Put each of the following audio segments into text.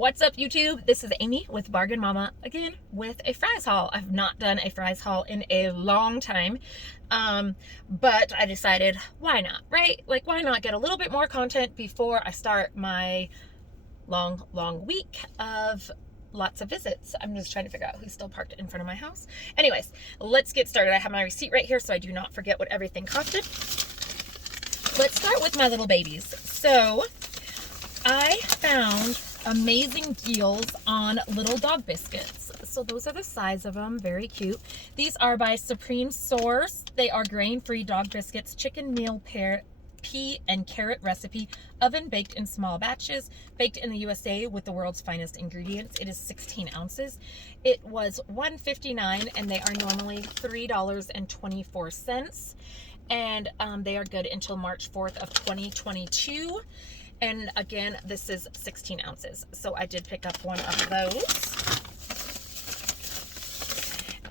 What's up, YouTube? This is Amy with Bargain Mama again with a fries haul. I've not done a fries haul in a long time, but I decided why not, right? Like, why not get a little bit more content before I start my long week of lots of visits. I'm just trying to figure out who's still parked in front of my house. Anyways, let's get started. I have my receipt right here so I do not forget what everything costed. Let's start with my little babies. So I found amazing deals on little dog biscuits. So those are the size of them, very cute. These are by Supreme Source. They are grain-free dog biscuits, chicken meal pair, pea and carrot recipe, oven baked in small batches, baked in the USA with the world's finest ingredients. It is 16 ounces. It was $1.59 and they are normally $3.24. And they are good until March 4th of 2022. And again, this is 16 ounces. So I did pick up one of those.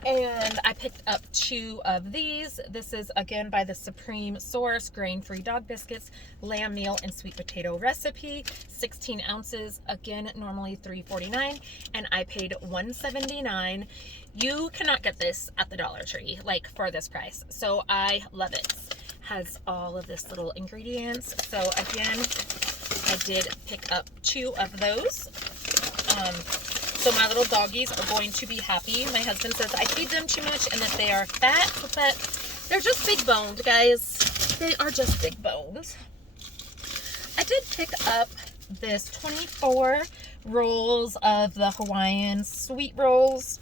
And I picked up two of these. This is again by the Supreme Source, grain-free dog biscuits, lamb meal and sweet potato recipe, 16 ounces. Again, normally $3.49, and I paid $1.79. You cannot get this at the Dollar Tree, like, for this price. So I love it. Has all of this little ingredients. So again, I did pick up two of those. So my little doggies are going to be happy. My husband says I feed them too much and that they are fat, but they're just big boned, guys. They are just big bones. I did pick up this 24 rolls of the Hawaiian sweet rolls.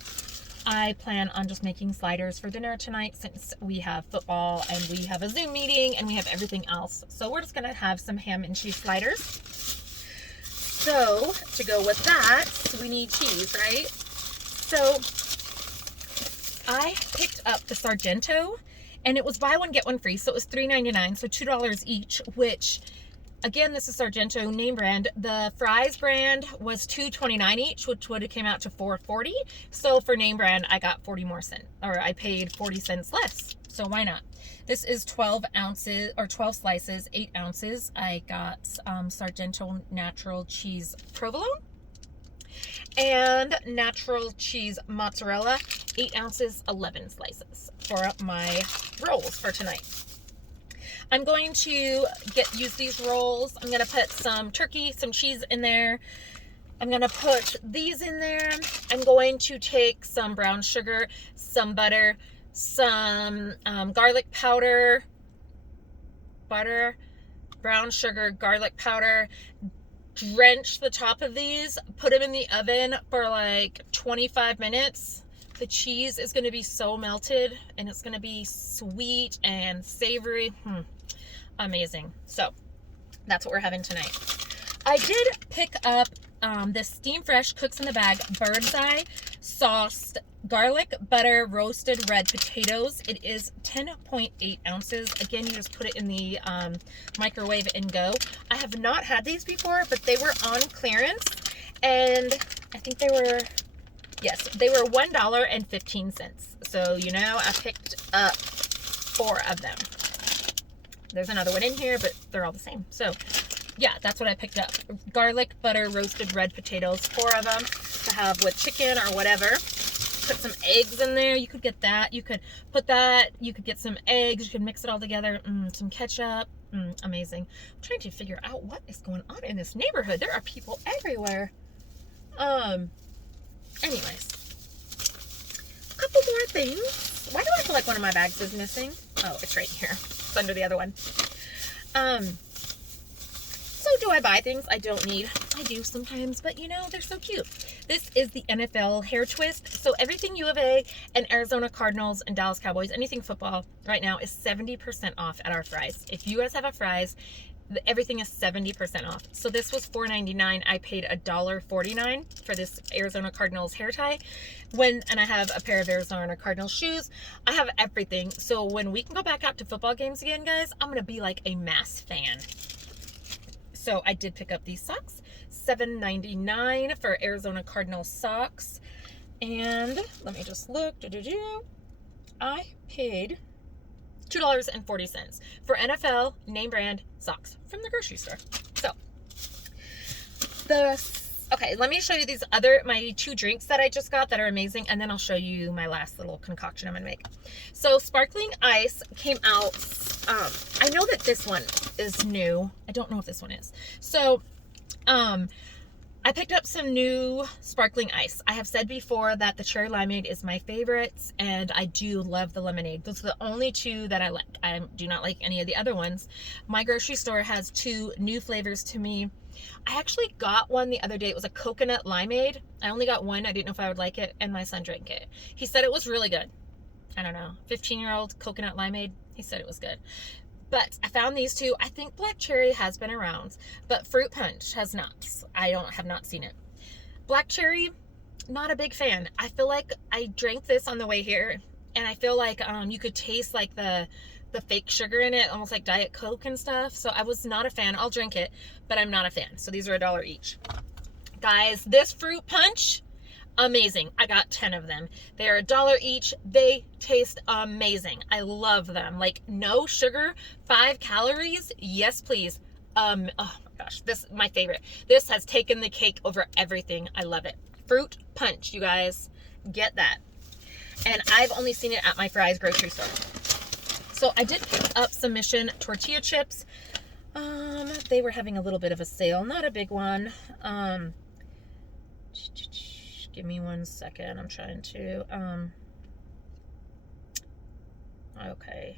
I plan on just making sliders for dinner tonight since we have football and we have a Zoom meeting and we have everything else. So we're just going to have some ham and cheese sliders. So to go with that, we need cheese, right? So I picked up the Sargento and it was buy one, get one free. So it was $3.99, so $2 each, which again, this is Sargento name brand. The fries brand was $2.29 each, which would have came out to $4.40. So for name brand, I got 40 more cents, or I paid 40 cents less. So why not? This is 12 ounces or 12 slices, 8 ounces. I got Sargento natural cheese provolone and natural cheese mozzarella, 8 ounces, 11 slices for my rolls for tonight. I'm going to use these rolls. I'm going to put some turkey, some cheese in there. I'm going to put these in there. I'm going to take some brown sugar, some butter, some garlic powder, brown sugar, garlic powder, drench the top of these, put them in the oven for like 25 minutes. The cheese is going to be so melted and it's going to be sweet and savory. Amazing. So that's what we're having tonight. I did pick up this Steam Fresh Cooks in the Bag Bird's Eye sauced garlic butter roasted red potatoes. It is 10.8 ounces. Again, you just put it in the microwave and go. I have not had these before, but they were on clearance and I think they were, yes, they were $1.15. So, you know, I picked up 4 of them. There's another one in here, but they're all the same. So yeah, that's what I picked up. Garlic butter roasted red potatoes, 4 of them to have with chicken or whatever. Put some eggs in there. You could get that. You could put that. You could get some eggs. You could mix it all together. Some ketchup. Amazing. I'm trying to figure out what is going on in this neighborhood. There are people everywhere. Anyways, a couple more things. Why do I feel like one of my bags is missing? Oh, it's right here. It's under the other one. So do I buy things I don't need? I do sometimes, but you know, they're so cute. This is the NFL hair twist. So everything U of A and Arizona Cardinals and Dallas Cowboys, anything football right now is 70% off at our Fry's. If you guys have a Fry's, everything is 70% off. So this was $4.99. I paid $1.49 for this Arizona Cardinals hair tie. And I have a pair of Arizona Cardinals shoes. I have everything. So when we can go back out to football games again, guys, I'm going to be like a mass fan. So I did pick up these socks, $7.99 for Arizona Cardinals socks. And let me just look. I paid $2.40 for NFL name brand socks from the grocery store. So the Okay, let me show you my 2 drinks that I just got that are amazing, and then I'll show you my last little concoction I'm gonna make. So sparkling ice came out. I know that this one is new. I don't know if this one is. So, I picked up some new sparkling ice. I have said before that the cherry limeade is my favorites, and I do love the lemonade. Those are the only 2 that I like. I do not like any of the other ones. My grocery store has 2 new flavors to me. I actually got one the other day. It was a coconut limeade. I only got one. I didn't know if I would like it, and my son drank it. He said it was really good. I don't know. 15-year-old coconut limeade. He said it was good. But I found these 2. I think black cherry has been around, but fruit punch has not. I have not seen it. Black cherry, not a big fan. I feel like I drank this on the way here, and I feel like you could taste like the fake sugar in it, almost like Diet Coke and stuff. So I was not a fan. I'll drink it, but I'm not a fan. So these are $1 each. Guys, this fruit punch, amazing. I got 10 of them. They are $1 each. They taste amazing. I love them. Like, no sugar, 5 calories. Yes, please. Oh my gosh, this is my favorite. This has taken the cake over everything. I love it. Fruit punch, you guys. Get that. And I've only seen it at my Fry's grocery store. So I did pick up some Mission tortilla chips. They were having a little bit of a sale, not a big one. Give me 1 second. I'm trying to, okay.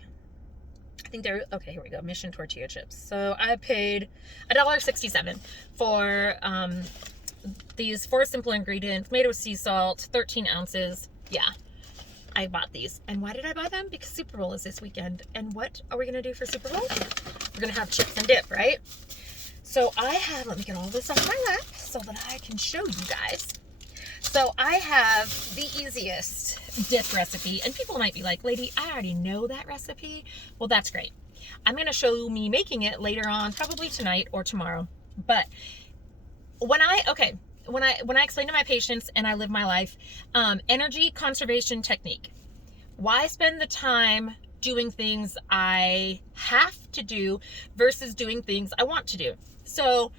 I think they're, okay, here we go. Mission tortilla chips. So I paid $1.67 for, these 4 simple ingredients, tomato, sea salt, 13 ounces. Yeah. I bought these. And why did I buy them? Because Super Bowl is this weekend. And what are we going to do for Super Bowl? We're going to have chips and dip, right? So let me get all this off my lap so that I can show you guys. So I have the easiest dip recipe. And people might be like, lady, I already know that recipe. Well, that's great. I'm going to show me making it later on, probably tonight or tomorrow. But when I explain to my patients and I live my life, energy conservation technique. Why spend the time doing things I have to do versus doing things I want to do? So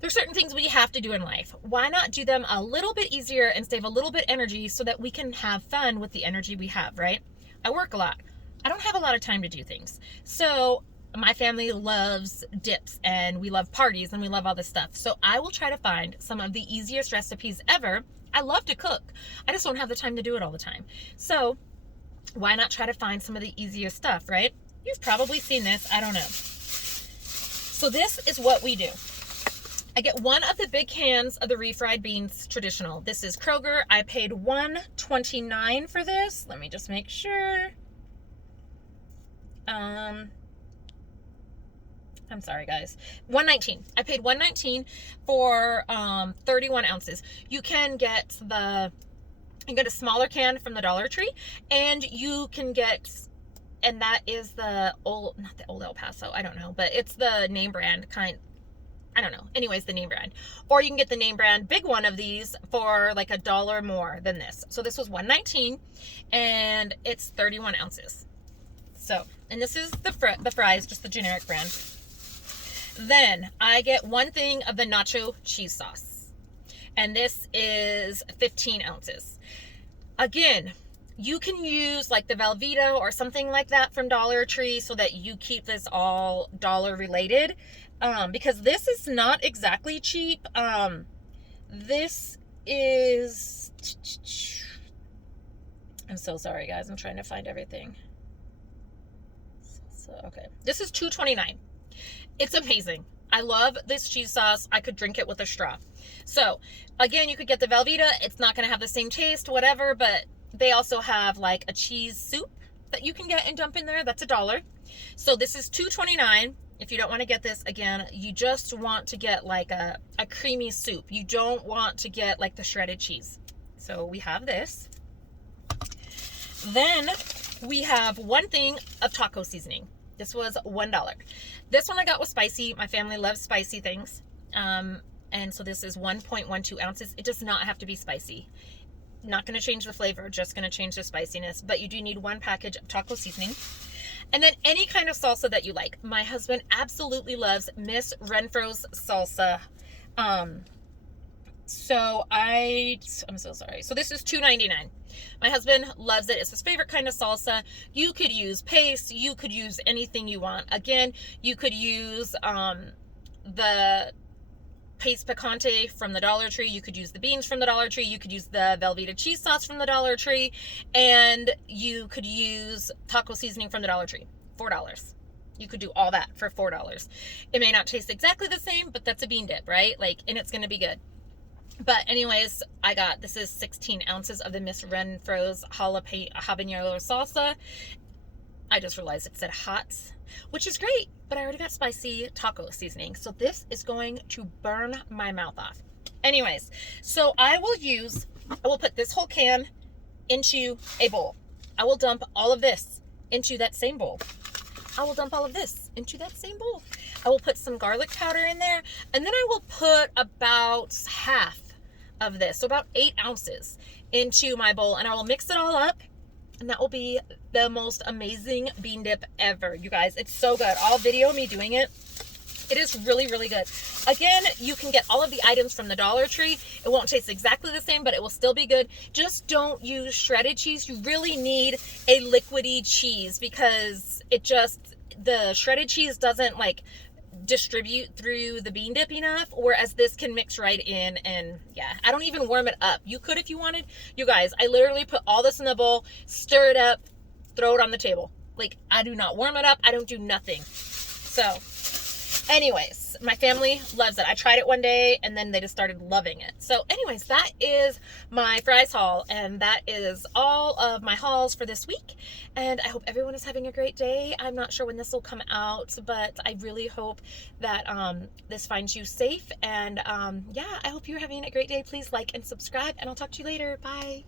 there's certain things we have to do in life. Why not do them a little bit easier and save a little bit energy so that we can have fun with the energy we have, right? I work a lot. I don't have a lot of time to do things. So my family loves dips and we love parties and we love all this stuff. So I will try to find some of the easiest recipes ever. I love to cook. I just don't have the time to do it all the time. So why not try to find some of the easiest stuff, right? You've probably seen this. I don't know. So this is what we do. I get 1 of the big cans of the refried beans traditional. This is Kroger. I paid $1.29 for this. Let me just make sure. I'm sorry, guys. $1.19. I paid $1.19 for 31 ounces. You can get a smaller can from the Dollar Tree, and you can get, and that is the old, not the old El Paso, I don't know, but it's the name brand kind. I don't know. Anyways, the name brand. Or you can get the name brand big one of these for like $1 more than this. So this was $1.19 and it's 31 ounces. So, and this is the Fry's, just the generic brand. Then I get 1 thing of the nacho cheese sauce. And this is 15 ounces. Again, you can use like the Velveeta or something like that from Dollar Tree so that you keep this all dollar related. Because this is not exactly cheap. This is, I'm so sorry, guys. I'm trying to find everything. So, okay. This is $2.29. It's amazing. I love this cheese sauce. I could drink it with a straw. So again, you could get the Velveeta. It's not going to have the same taste, whatever, but they also have like a cheese soup that you can get and dump in there. That's $1. So this is $2.29. If you don't want to get this, again, you just want to get like a creamy soup. You don't want to get like the shredded cheese. So we have this. Then we have 1 thing of taco seasoning. This was $1. This one I got was spicy. My family loves spicy things. And so this is 1.12 ounces. It does not have to be spicy. Not going to change the flavor, just going to change the spiciness. But you do need 1 package of taco seasoning. And then any kind of salsa that you like. My husband absolutely loves Miss Renfro's salsa. So I'm so sorry. So this is $2.99. My husband loves it. It's his favorite kind of salsa. You could use paste. You could use anything you want. Again, you could use the paste picante from the Dollar Tree. You could use the beans from the Dollar Tree. You could use the Velveeta cheese sauce from the Dollar Tree. And you could use taco seasoning from the Dollar Tree. $4. You could do all that for $4. It may not taste exactly the same, but that's a bean dip, right? Like, and it's going to be good. But anyways, this is 16 ounces of the Miss Renfro's habanero salsa. I just realized it said hot, which is great, but I already got spicy taco seasoning. So this is going to burn my mouth off. Anyways, so I will put this whole can into a bowl. I will dump all of this into that same bowl. I will dump all of this into that same bowl. I will put some garlic powder in there, and then I will put about half of this, so about 8 ounces, into my bowl, and I will mix it all up, and that will be the most amazing bean dip ever, you guys. It's so good. I'll video me doing it. It is really, really good. Again, you can get all of the items from the Dollar Tree. It won't taste exactly the same, but it will still be good. Just don't use shredded cheese. You really need a liquidy cheese because the shredded cheese doesn't like distribute through the bean dip enough, whereas this can mix right in. And yeah, I don't even warm it up. You could if you wanted. You guys, I literally put all this in the bowl, stir it up, throw it on the table. Like, I do not warm it up. I don't do nothing. So anyways, my family loves it. I tried it one day and then they just started loving it. So anyways, that is my fries haul, and that is all of my hauls for this week. And I hope everyone is having a great day. I'm not sure when this will come out, but I really hope that this finds you safe. And yeah, I hope you're having a great day. Please like and subscribe, and I'll talk to you later. Bye.